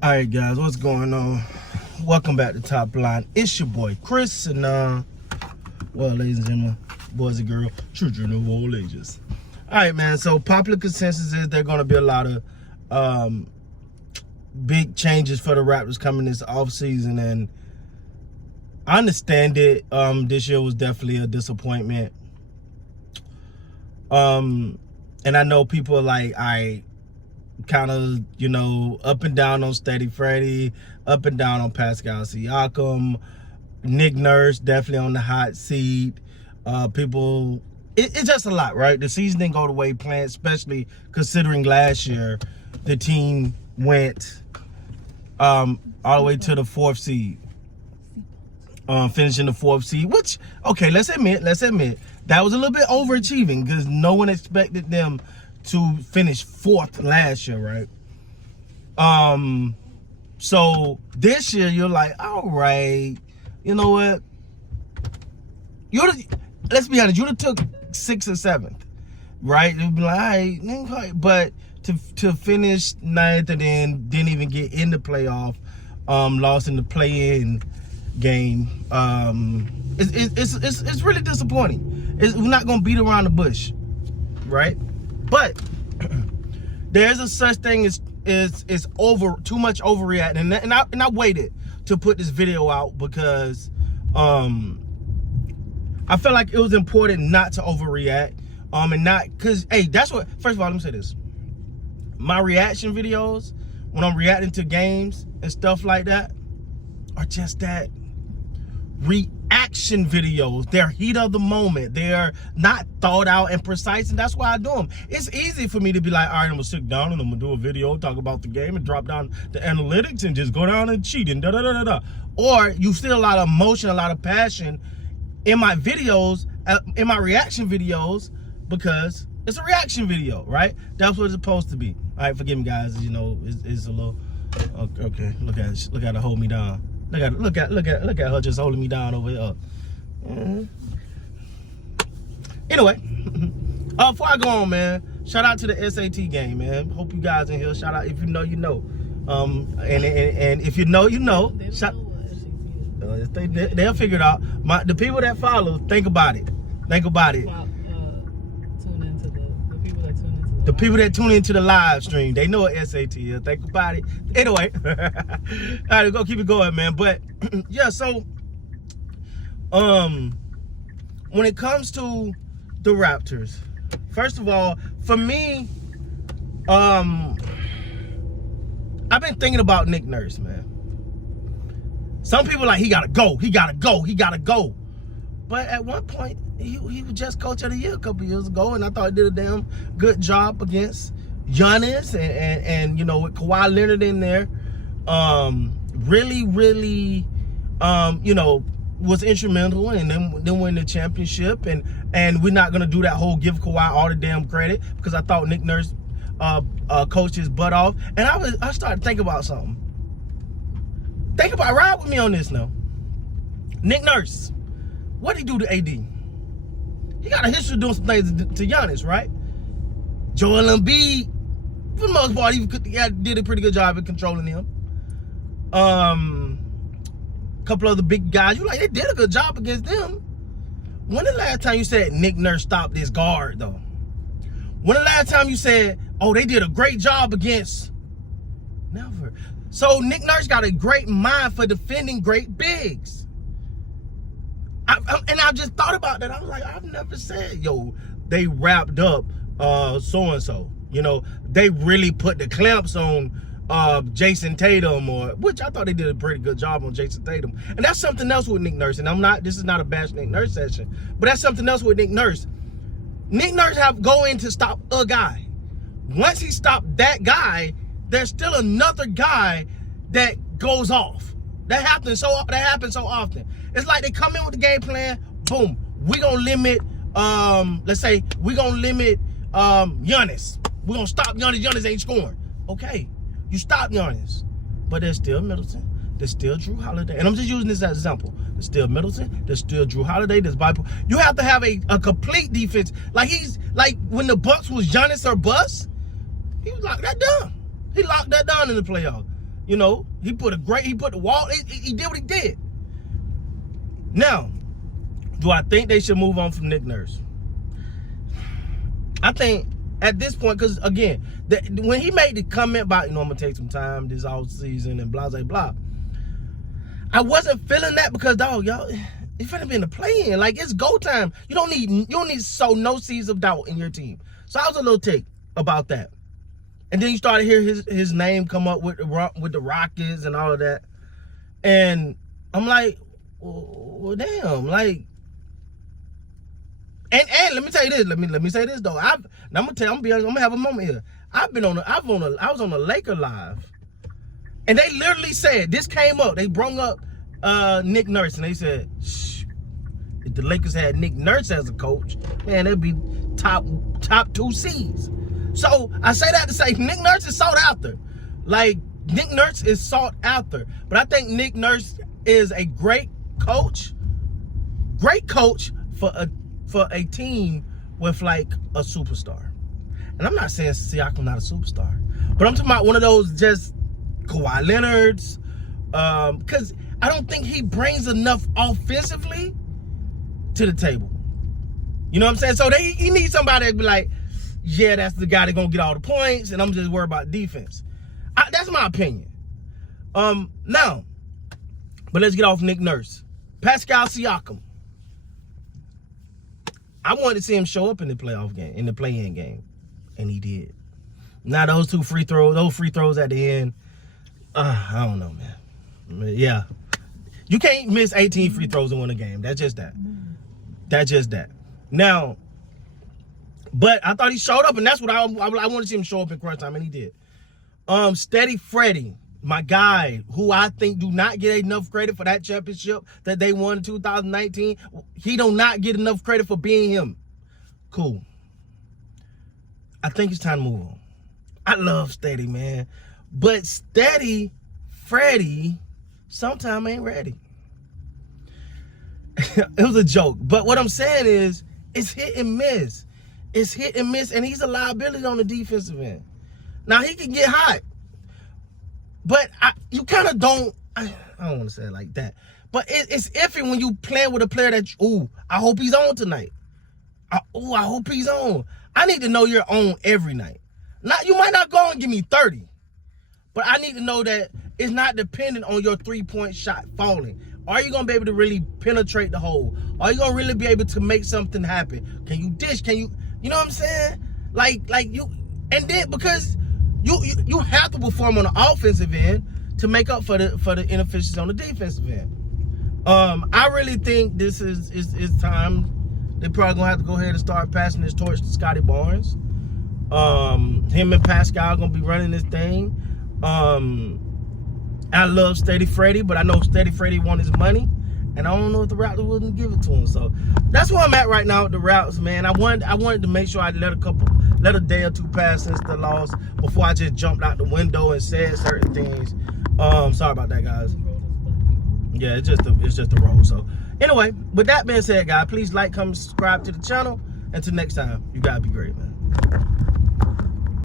All right, guys, what's going on? Welcome back to Top Line. It's your boy Chris, and well, ladies and gentlemen, boys and girls, children of all ages. All right, man. So popular consensus is there are going to be a lot of big changes for the Raptors coming this offseason, and I understand it. This year was definitely a disappointment. And I know people are like, I kind of, up and down on Steady Freddy, up and down on Pascal Siakam, Nick Nurse definitely on the hot seat. It's just a lot, right? The season didn't go the way planned, especially considering last year the team went all the way to the 4th seed, finishing the 4th seed, which, okay, let's admit, that was a little bit overachieving because no one expected them to finish 4th last year, right? So this year you're like, all right, you know what? Let's be honest, you'd have took 6th or 7th, right? It'd be like, all right, but to finish 9th and then didn't even get in the playoff, lost in the play-in game. It's really disappointing. We're not gonna beat around the bush, right? But there's a such thing as too much overreacting, and I waited to put this video out because I felt like it was important not to overreact, and not because that's what. First of all, let me say this: my reaction videos when I'm reacting to games and stuff like that are just that. Reaction videos. They're heat of the moment. They're not thought out and precise, and that's why I do them. It's easy for me to be like, all right, I'm gonna sit down and I'm gonna do a video, talk about the game, and drop down the analytics and just go down and cheat and da-da-da-da-da. Or you feel a lot of emotion, a lot of passion in my videos, in my reaction videos, because it's a reaction video, right? That's what it's supposed to be. All right, forgive me, guys. It's a little okay. Look at her hold me down. Look at her just holding me down over here. Anyway, before I go on, man, shout out to the SAT game, man. Hope you guys in here. Shout out if you know, you know. And if you know, you know. They'll figure it out. The people that follow, think about it. Think about it. The people that tune into the live stream, they know what SAT is. Think about it. Anyway, all right, go keep it going, man. But yeah, so when it comes to the Raptors, first of all, for me, I've been thinking about Nick Nurse, man. Some people are like, he gotta go. But at one point, he was just coach of the year a couple years ago, and I thought he did a damn good job against Giannis and with Kawhi Leonard in there. Really, was instrumental and then win the championship. And we're not gonna do that whole give Kawhi all the damn credit because I thought Nick Nurse coached his butt off. And I started thinking about something. Ride with me on this now. Nick Nurse, what'd he do to AD? He got a history of doing some things to Giannis, right? Joel Embiid, for the most part, he did a pretty good job at controlling him. Couple other big guys, they did a good job against them. When the last time you said Nick Nurse stopped this guard, though? When the last time you said, oh, they did a great job against? Never. So Nick Nurse got a great mind for defending great bigs. And I just thought about that. I was like, I've never said, they wrapped up so-and-so. They really put the clamps on Jason Tatum, which I thought they did a pretty good job on Jason Tatum. And that's something else with Nick Nurse. And this is not a bash Nick Nurse session, but that's something else with Nick Nurse. Nick Nurse go in to stop a guy. Once he stopped that guy, there's still another guy that goes off. That happens so often. It's like they come in with the game plan, boom, we gonna limit, let's say, we gonna limit Giannis. We're gonna stop Giannis. Giannis ain't scoring. Okay, you stop Giannis. But there's still Middleton. There's still Drew Holiday. And I'm just using this as an example. There's still Middleton. There's still Drew Holiday. There's Bible. You have to have a complete defense. Like when the Bucks was Giannis or bust, he was locked that down. He locked that down in the playoffs. You know, he put the wall. He did what he did. Now, do I think they should move on from Nick Nurse? I think at this point, because again, when he made the comment about, I'm gonna take some time this off season and blah blah blah, I wasn't feeling that because y'all, you finna be in the play-in. Like, it's go time. You don't need to sow no seeds of doubt in your team. So I was a little ticked about that. And then you started to hear his name come up with the Rockets and all of that. And I'm like, well damn, like. And let me tell you this. Let me say this though. I'm gonna have a moment here. I was on a Laker live, and they literally said this came up. They brought up Nick Nurse, and they said, shh, if the Lakers had Nick Nurse as a coach, man, they'd be top 2 seeds. So I say that to say Nick Nurse is sought after. Like, Nick Nurse is sought after. But I think Nick Nurse is a great coach for a team with like a superstar. And I'm not saying Siakam not a superstar, but I'm talking about one of those just Kawhi Leonard's, because I don't think he brings enough offensively to the table. You know what I'm saying? So he needs somebody to be like, yeah, that's the guy that's gonna get all the points, and I'm just worried about defense. That's my opinion. Now, but let's get off Nick Nurse. Pascal Siakam. I wanted to see him show up in the playoff game, in the play-in game, and he did. Now those free throws at the end, I don't know, man. Yeah, you can't miss 18 free throws and win a game. That's just that. That's just that. Now, but I thought he showed up, and that's what I wanted to see him show up in crunch time, and he did. Steady Freddie, my guy, who I think do not get enough credit for that championship that they won in 2019. He do not get enough credit for being him. Cool. I think it's time to move on. I love Steady, man. But Steady Freddie sometimes ain't ready. It was a joke. But what I'm saying is, it's hit and miss. It's hit and miss, and he's a liability on the defensive end. Now, he can get hot. But you kind of don't, I don't want to say it like that. But it's iffy when you playing with a player that, I hope he's on tonight. I hope he's on. I need to know you're on every night. You might not go and give me 30. But I need to know that it's not dependent on your 3-point shot falling. Are you going to be able to really penetrate the hole? Are you going to really be able to make something happen? Can you dish? Can you know what I'm saying? Like you, and then because you have to perform on the offensive end to make up for the inefficiency on the defensive end. I really think this is time. They're probably gonna have to go ahead and start passing this torch to Scotty Barnes. Him and Pascal are gonna be running this thing. I love Steady Freddie, but I know Steady Freddie want his money, and I don't know if the Raptors wouldn't give it to him. So that's where I'm at right now with the Raptors, man. I wanted to make sure I let a day or two pass since the loss before I just jumped out the window and said certain things. Sorry about that, guys. Yeah, it's just the road. So anyway, with that being said, guys, please like, comment, subscribe to the channel. Until next time, you gotta be great, man.